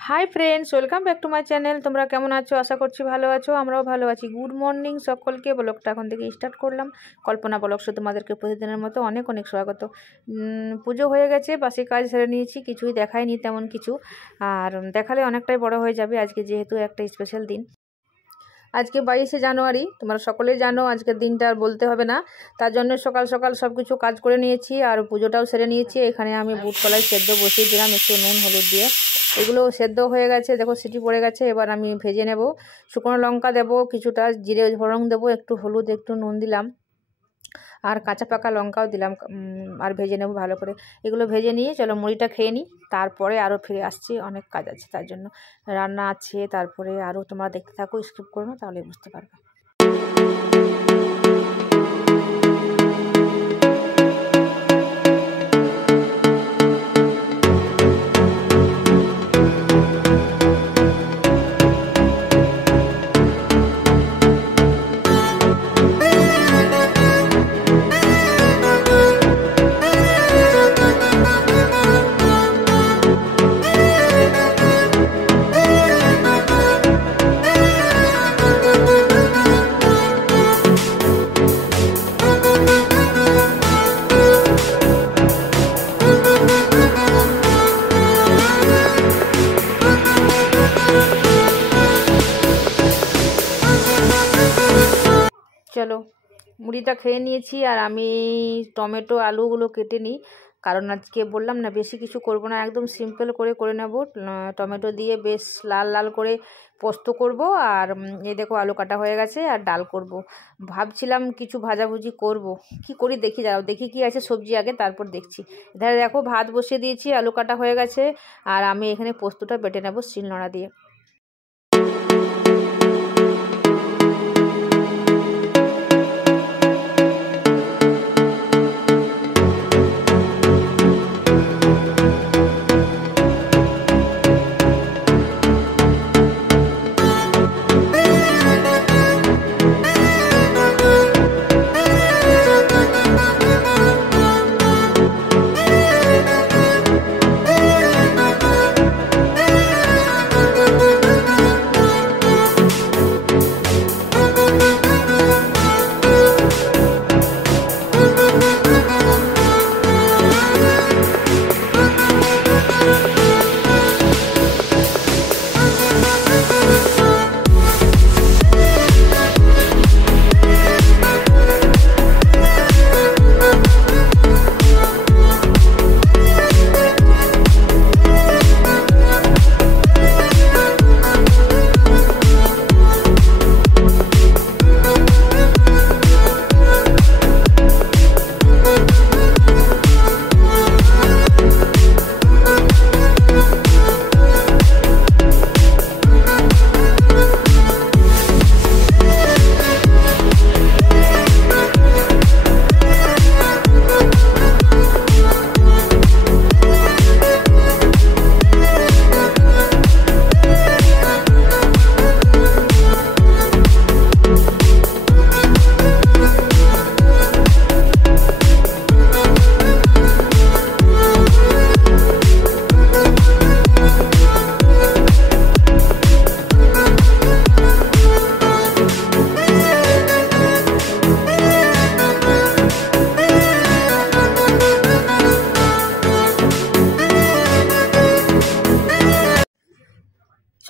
Hi friends, welcome back to my channel. তোমরা কেমন আছো? আশা করছি ভালো আছো। আমরাও ভালো আছি। গুড মর্নিং সকলকে। ব্লগটা এখন থেকে স্টার্ট করলাম। কল্পনা ব্লগসে তোমাদেরকে প্রতিদিনের মতো অনেক অনেক স্বাগত। পুজো হয়ে গেছে, বাসি কাজ সেরে নিয়েছি, কিছুই দেখায়নি তেমন কিছু, আর দেখালে অনেকটাই বড় হয়ে যাবে। আজকে যেহেতু একটা স্পেশাল দিন, আজকে 22শে জানুয়ারি। তোমরা সকলেই জানো আজকের দিনটা আর বলতে হবে না। তার জন্য সকাল সকাল সব কিছু কাজ করে নিয়েছি আর পুজোটাও সেরে নিয়েছি। এখানে আমি বুট কলাই সেদ্ধ বসিয়ে দিলাম একটু নুন হলুদ দিয়ে। এগুলো সেদ্ধ হয়ে গেছে, দেখো সিটি পড়ে গেছে। এবার আমি ভেজে নেব। শুকনো লঙ্কা দেবো, কিছুটা জিরে ফোড়ন দেবো, একটু হলুদ একটু নুন দিলাম, আর কাঁচা পাকা লঙ্কাও দিলাম, আর ভেজে নেব ভালো করে। এগুলো ভেজে নিয়ে চলো মুড়িটা খেয়ে নিই, তারপরে আরও ফিরে আসছি। অনেক কাজ আছে, তার জন্য রান্না আছে, তারপরে আরও তোমরা দেখতে থাকো, স্কিপ করো না, তাহলে বুঝতে পারবে। চলো মুড়িটা খেয়ে নিয়েছি, আর আমি টমেটো আলুগুলো কেটে নিই, কারণ আজকে বললাম না বেশি কিছু করব না, একদম সিম্পল করে নেব। টমেটো দিয়ে বেশ লাল লাল করে পোস্ত করব। আর এই দেখো আলু কাটা হয়ে গেছে, আর ডাল করব। ভাবছিলাম কিছু ভাজাভুজি করব, কি করি দেখি, দাঁড়াও দেখি কি আছে সবজি আগে, তারপর দেখছি। এধারে দেখো ভাত বসিয়ে দিয়েছি, আলু কাটা হয়ে গেছে, আর আমি এখানে পোস্তটা বেটে নেব শিলনোড়া দিয়ে।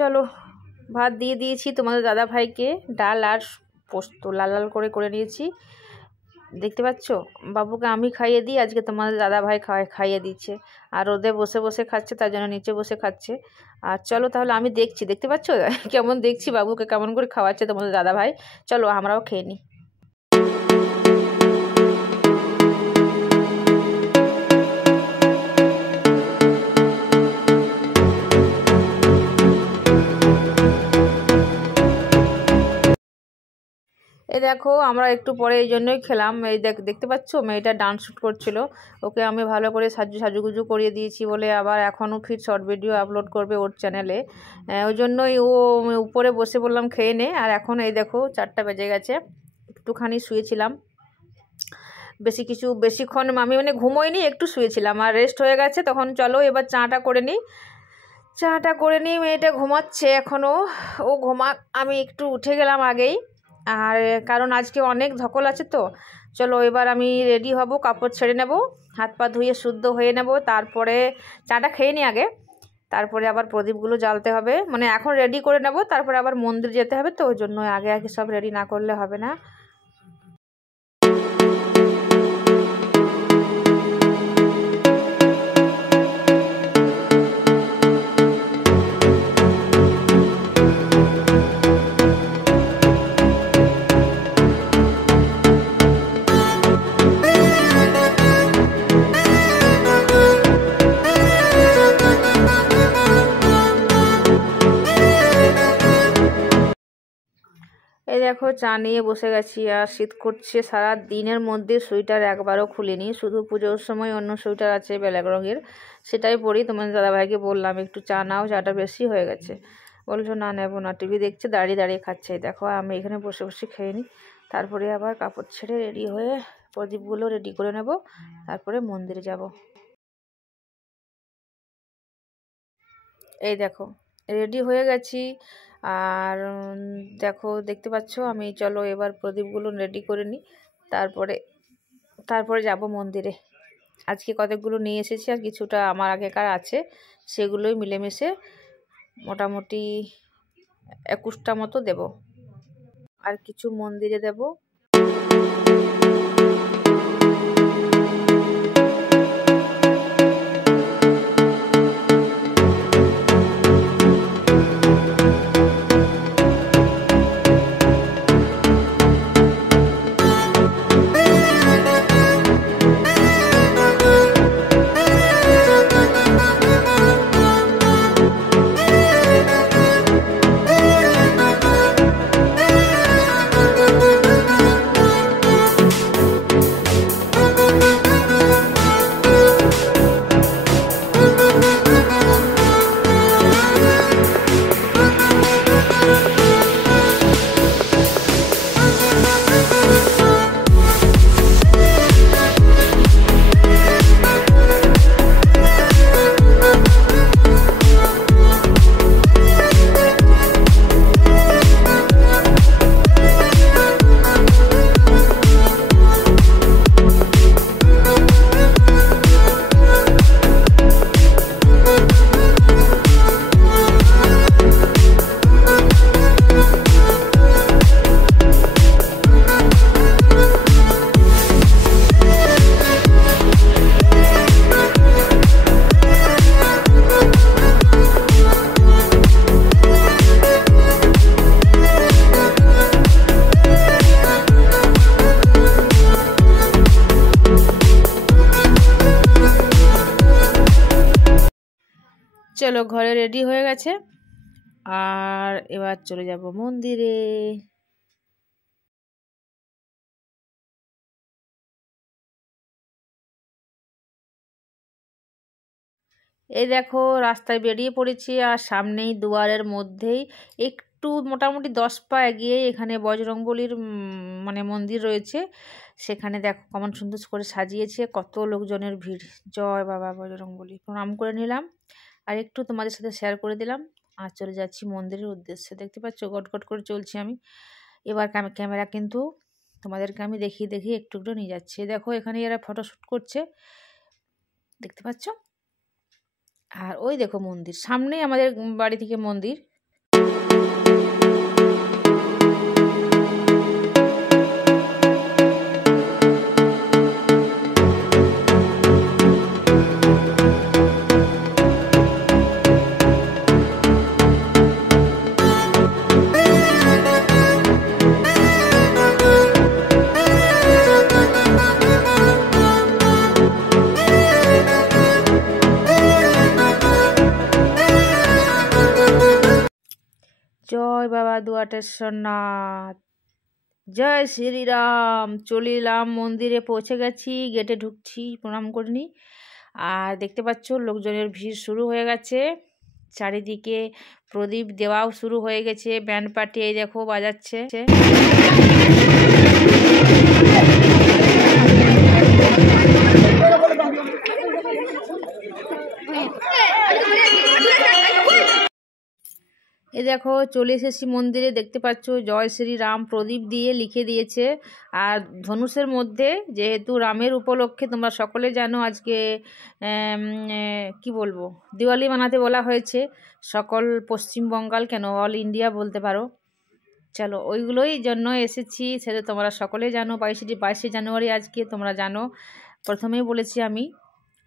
চলো ভাত দিয়ে দিয়েছি তোমাদের দাদা ভাইকে, ডাল আর পোস্ত লাল লাল করে নিয়েছি, দেখতে পাচ্ছ। বাবুকে আমি খাইয়ে দিই, আজকে তোমাদের দাদা ভাই খাইয়ে দিচ্ছে, আর ওদের বসে বসে খাচ্ছে, তার জন্য নিচে বসে খাচ্ছে। আর চলো তাহলে আমি দেখছি, দেখতে পাচ্ছ কেমন দেখছি বাবুকে কেমন করে খাওয়াচ্ছে তোমাদের দাদা ভাই। চলো আমরাও খেয়ে নিই। এই দেখো আমরা একটু পরে এই জন্যই খেলাম। এই দেখতে পাচ্ছ মেয়েটা ডান্স শ্যুট করছিল, ওকে আমি ভালো করে সাজুগুজু করিয়ে দিয়েছি বলে আবার এখনও ফির শর্ট ভিডিও আপলোড করবে ওর চ্যানেলে, ওই জন্যই ও উপরে বসে বললাম খেয়ে নে। আর এখন এই দেখো 4টা বেজে গেছে, একটুখানি শুয়েছিলাম, বেশিক্ষণ আমি ঘুমোইনি, একটু শুয়েছিলাম আর রেস্ট হয়ে গেছে। তখন চলো এবার চাটা করে নিই। চাটা করে নিয়ে মেয়েটা ঘুমাচ্ছে এখনও, ও ঘুমাক, আমি একটু উঠে গেলাম আগেই। আর কারণ আজকে অনেক ধকল আছে তো। চলো এবার আমি রেডি হব, কাপড় ছেড়ে নেব, হাত পা ধুয়ে শুদ্ধ হয়ে নেব, তারপরে চাটা খেয়ে নিই আগে, তারপরে আবার প্রদীপগুলো জ্বালতে হবে। মানে এখন রেডি করে নেব, তারপরে আবার মন্দির যেতে হবে, তো ওই জন্য আগে আগে সব রেডি না করলে হবে না। এই দেখো চা নিয়ে বসে গেছি, আর শীত করছে। সারা দিনের মধ্যে সোয়েটার একবারও খুলিনি, শুধু পুজোর সময় অন্য সোয়েটার আছে ব্ল্যাক রঙের, সেটাই পরি। তোমার দাদাভাইকে বললাম একটু চা নাও, চাটা বেশি হয়ে গেছে। বলছো না নেবো না, টিভি দেখছে, দাঁড়িয়ে দাঁড়িয়ে খাচ্ছে। দেখো আমি এখানে বসে বসে খেয়ে নিই, তারপরে আবার কাপড় ছেড়ে রেডি হয়ে প্রদীপগুলো রেডি করে নেব, তারপরে মন্দিরে যাব। এই দেখো রেডি হয়ে গেছি, আর দেখো দেখতে পাচ্ছ আমি। চলো এবার প্রদীপগুলো রেডি করে নিই, তারপরে যাব মন্দিরে। আজকে কতগুলো নিয়ে এসেছি, আর কিছুটা আমার আগেকার আছে, সেগুলোই মিলেমিশে মোটামুটি 21টা মতো দেব, আর কিছু মন্দিরে দেব। চলো ঘরে রেডি হয়ে গেছে, আর এবার চলে যাব মন্দিরে। এই দেখো রাস্তায় বেরিয়ে পড়েছি, আর সামনেই দুয়ারের মধ্যেই একটু মোটামুটি 10 পা এগিয়ে এখানে বজরংবলীর মানে মন্দির রয়েছে। সেখানে দেখো কেমন সুন্দর করে সাজিয়েছে, কত লোকজনের ভিড়। জয় বাবা বজরংবলী, প্রণাম করে নিলাম, আর একটু তোমাদের সাথে শেয়ার করে দিলাম, আর চলে যাচ্ছি মন্দিরের উদ্দেশ্যে। দেখতে পাচ্ছ গটগট করে চলছি আমি। এবার ক্যামেরা কিন্তু তোমাদেরকে আমি দেখিয়ে দেখিয়ে একটু একটু নিয়ে যাচ্ছি। দেখো এখানে এরা ফটোশ্যুট করছে, দেখতে পাচ্ছ। আর ওই দেখো মন্দির, সামনেই আমাদের বাড়ি থেকে মন্দির। জয় বাবা দুয়াটেশ্বরনাথ, জয় শ্রীরাম। চলিলাম মন্দিরে, পৌঁছে গেছি, গেটে ঢুকছি, প্রণাম করে নিই। আর দেখতে পাচ্ছ লোকজনের ভিড় শুরু হয়ে গেছে, চারিদিকে প্রদীপ দেওয়াও শুরু হয়ে গেছে, ব্যান্ড পার্টি এই দেখো বাজাচ্ছে। এ দেখো চলে এসেছি মন্দিরে, দেখতে পাচ্ছ জয় শ্রী রাম প্রদীপ দিয়ে লিখে দিয়েছে। আর ধনুষের মধ্যে যেহেতু রামের উপলক্ষে তোমরা সকলে জানো আজকে কি বলবো দিওয়ালি মানাতে বলা হয়েছে সকল পশ্চিমবঙ্গাল, কেন অল ইন্ডিয়া বলতে পারো। চলো ওইগুলোই জন্য এসেছি, সেটা তোমরা সকলে জানো। 22শে জানুয়ারি আজকে, তোমরা জানো, প্রথমেই বলেছি আমি,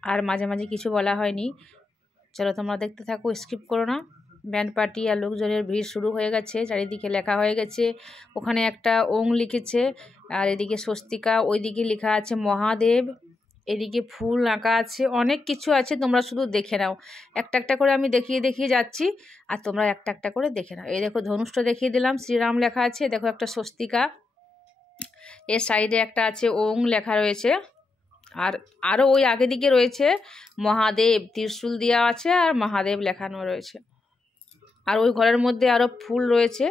আর মাঝে মাঝে কিছু বলা হয়নি। চলো তোমরা দেখতে থাকো, স্কিপ করো না। ব্যান্ড পার্টি আর লোকজনের ভিড় শুরু হয়ে গেছে, চারিদিকে লেখা হয়ে গেছে। ওখানে একটা ওং লিখেছে, আর এদিকে স্বস্তিকা, ওইদিকে লেখা আছে মহাদেব, এদিকে ফুল আঁকা আছে, অনেক কিছু আছে। তোমরা শুধু দেখে নাও, একটা একটা করে আমি দেখিয়ে দেখিয়ে যাচ্ছি, আর তোমরা একটা একটা করে দেখে নাও। এই দেখো ধনুষটা দেখিয়ে দিলাম, শ্রীরাম লেখা আছে, দেখো একটা স্বস্তিকা, এর সাইডে একটা আছে ওং লেখা রয়েছে, আর আরও ওই আগে দিকে রয়েছে মহাদেব, ত্রিশূল দেওয়া আছে আর মহাদেব লেখানো রয়েছে। আর ওই ঘরের মধ্যে আরও ফুল রয়েছে।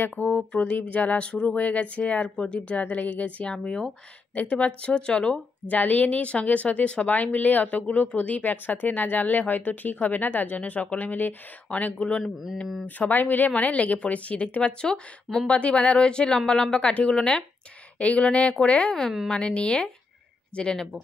দেখো প্রদীপ জ্বালা শুরু হয়ে গেছে, আর প্রদীপ জ্বালাতে লেগে গেছি আমিও। দেখতে পাচ্ছ, চলো জ্বালিয়ে নিই সঙ্গে সাথে সবাই মিলে। অতগুলো প্রদীপ একসাথে না জ্বাললে হয়তো ঠিক হবে না, তার জন্য সকলে মিলে অনেকগুলো সবাই মিলে মানে লেগে পড়েছি। দেখতে পাচ্ছ মোমবাতি বাঁধা রয়েছে লম্বা লম্বা কাঠিগুলো নে, এইগুলো নিয়ে করে মানে নিয়ে জেলে নেব।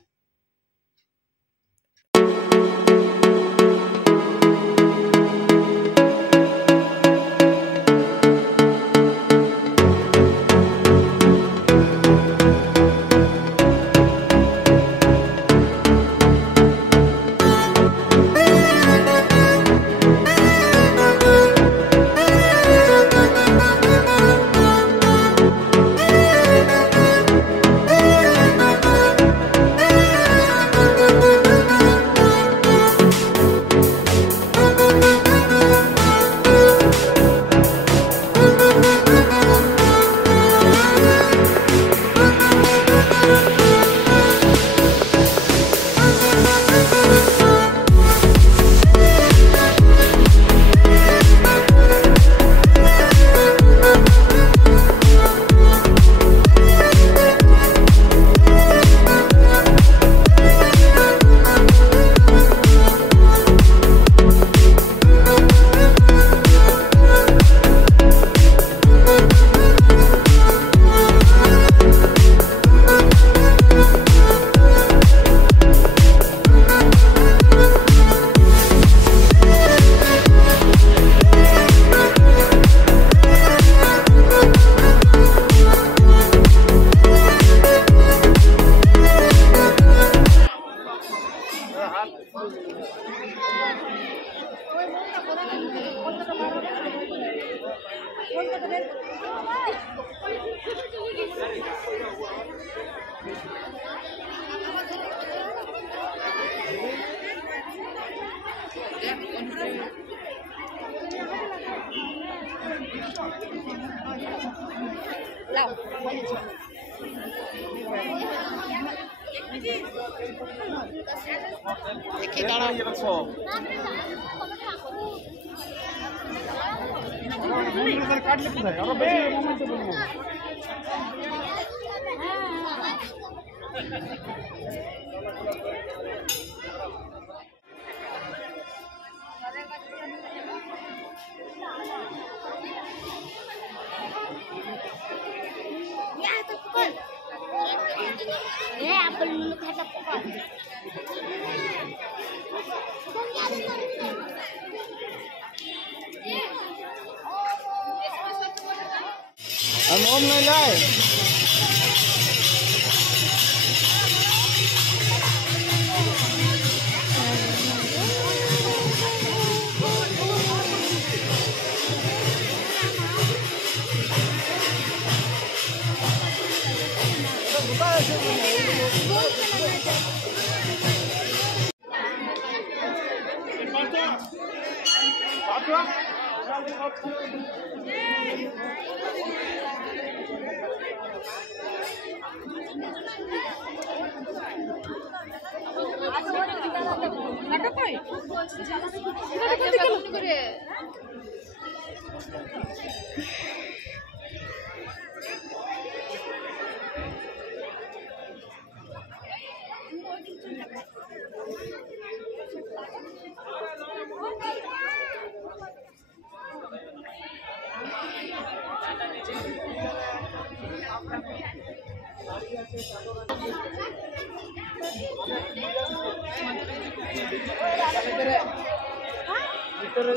मोम नहीं लाए।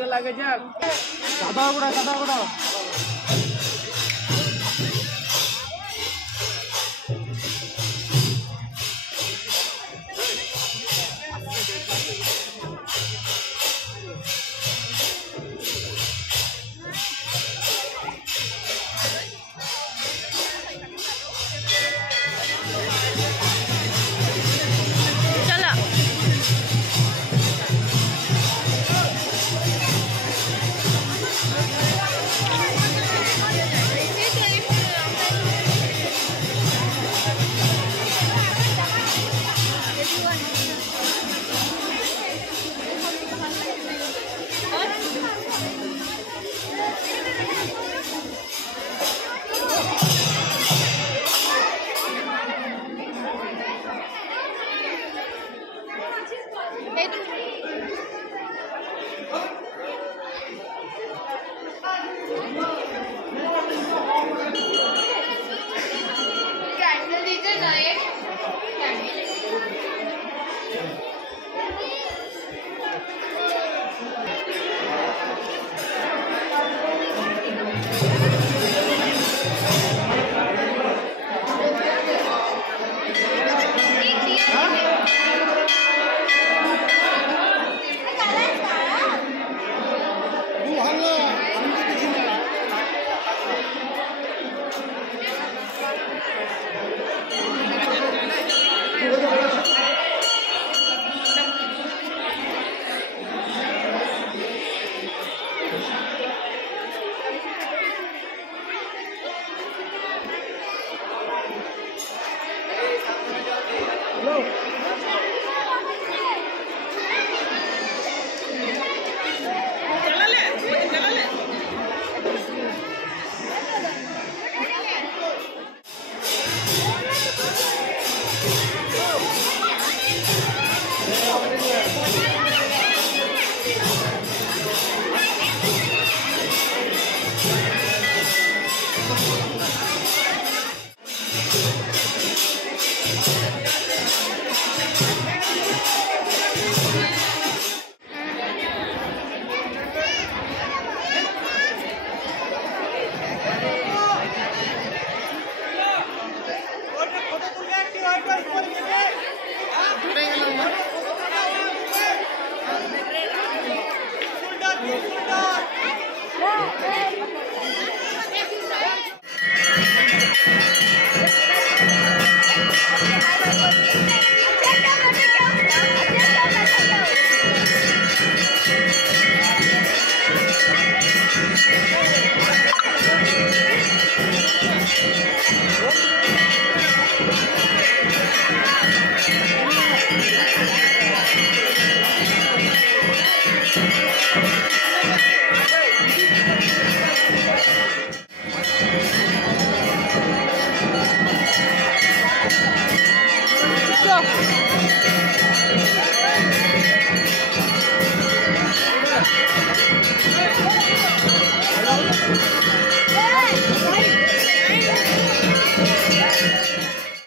लगे कदा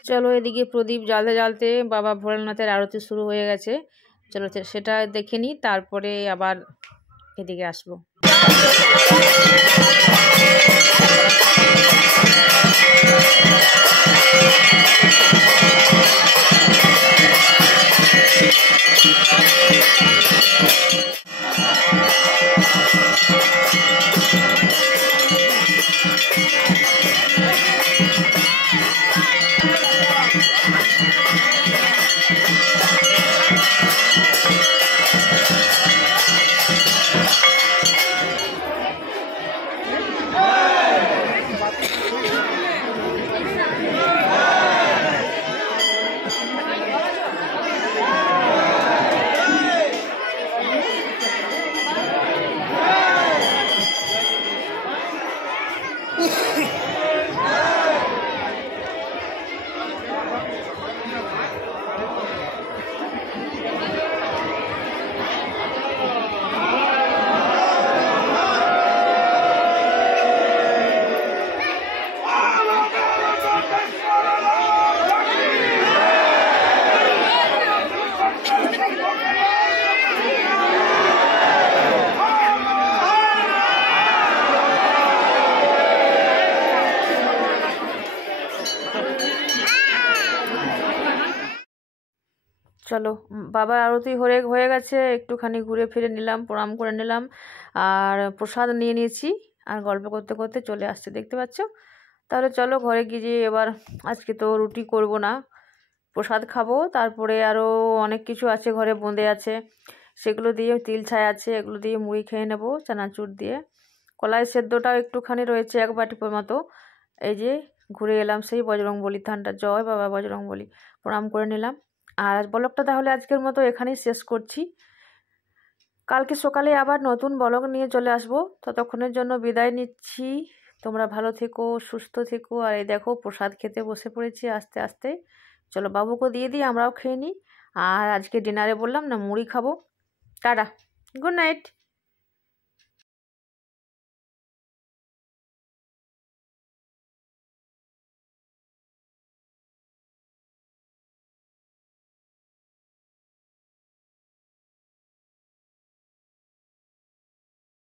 চলো, এদিকে প্রদীপ জ্বালতে জ্বালতে বাবা ভোলেনাথের আরতি শুরু হয়ে গেছে। চলো সেটা দেখে নিই, তারপরে আবার এদিকে আসবো। চলো, বাবার আরতি হয়ে গেছে, একটুখানি ঘুরে ফিরে নিলাম, প্রণাম করে নিলাম, আর প্রসাদ নিয়ে নিয়েছি, আর গল্প করতে করতে চলে আসছে, দেখতে পাচ্ছ। তাহলে চলো ঘরে গিয়ে এবার, আজকে তো রুটি করব না, প্রসাদ খাবো, তারপরে আরও অনেক কিছু আছে ঘরে বোঁদে আছে, সেগুলো দিয়ে, তিল ছাই আছে, এগুলো দিয়ে মুড়ি খেয়ে নেবো চানাচুর দিয়ে। কলাই সেদ্ধটাও একটুখানি রয়েছে, এক বাটি মতো। এই যে ঘুরে এলাম সেই বজরংবলী থানটা, জয় বাবা বজরংবলী, প্রণাম করে নিলাম। আর ব্লগটা তাহলে আজকের মতো এখানেই শেষ করছি। কালকে সকালে আবার নতুন ব্লগ নিয়ে চলে আসবো, ততক্ষণের জন্য বিদায় নিচ্ছি। তোমরা ভালো থেকো, সুস্থ থেকো। আর এই দেখো প্রসাদ খেতে বসে পড়েছি আস্তে আস্তে। চলো বাবুকে দিয়ে দিই, আমরাও খেয়ে নিই। আর আজকে ডিনারে বললাম না মুড়ি খাবো। Tata, good night.